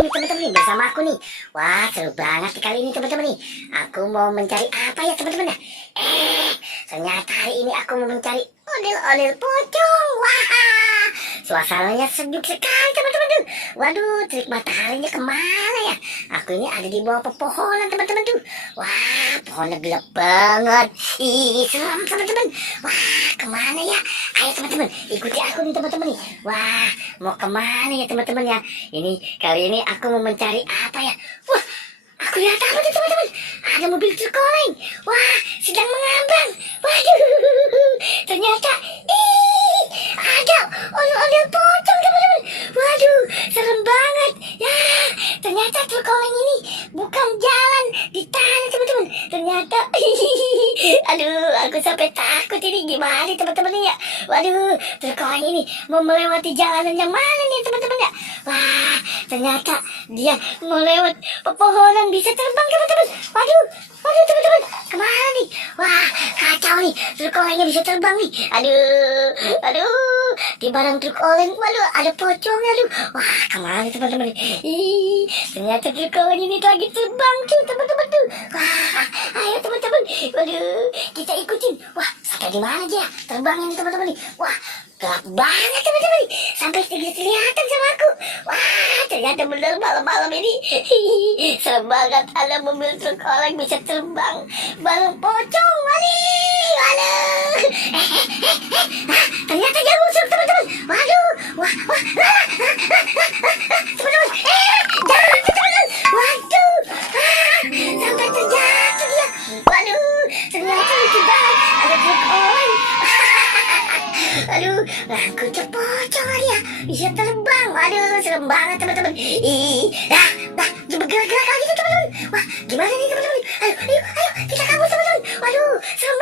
ini teman-teman nih bersama aku nih. Wah, seru banget kali ini teman-teman nih. Aku mau mencari apa ya teman-teman ya? Ternyata hari ini aku mau mencari ondel-ondel pocong. Wah, suasananya sejuk sekali teman-teman tuh. Waduh, terik mataharinya kemana ya? Aku ini ada di bawah pepohonan teman-teman tuh. Wah, pohonnya gelap banget. Ih, seram teman-teman. Wah, kemana ya? Ayo teman-teman, ikuti aku nih teman-teman nih. Wah, mau kemana ya teman-teman ya? Ini kali ini aku mau mencari apa ya? Wah, aku lihat apa tuh teman-teman? Ada mobil truk oleng. Wah, sedang mengambang. Waduh, ternyata ada ondel-ondel pocong teman-teman. Waduh, serem banget. Ya, ternyata truk oleng ini bukan jalan di tanah teman-teman. Ternyata, aduh, aku sampai takut ini gimana nih teman-teman ya. Waduh, truk oleng ini mau melewati jalanan yang mana nih teman-teman ya. Wah, ternyata dia mau lewat pepohonan bisa terbang teman-teman. Waduh, waduh teman-teman, kemana nih? Wah, kacau nih, truk olengnya bisa terbang nih. Aduh, di barang truk oleng, waduh, ada pocong, aduh. Wah, kemana nih teman-teman? Ih, ternyata truk oleng ini lagi terbang tuh teman-teman tuh. Wah, ayo teman-teman, waduh, kita ikutin. Wah, sampai di mana dia terbangnya nih teman-teman nih? Wah, gelap banget teman-teman, sampai tidak kelihatan sama aku. Wah, ternyata benar malam-malam ini serem banget ada mobil truk oleng bisa terbang bareng pocong. Waduh, ternyata dia musuh teman-teman. Waduh, wah, teman-teman, jangan teman-teman. Waduh, sampai terjatuh dia. Waduh, ternyata lucu banget ada truk oleng. Aduh, langku pocong kali ya, bisa terbang. Waduh, serem banget teman-teman. Bergerak-gerak lagi tuh teman-teman. Wah, gimana nih teman-teman? Ayo, kita kabur teman-teman. Waduh, serem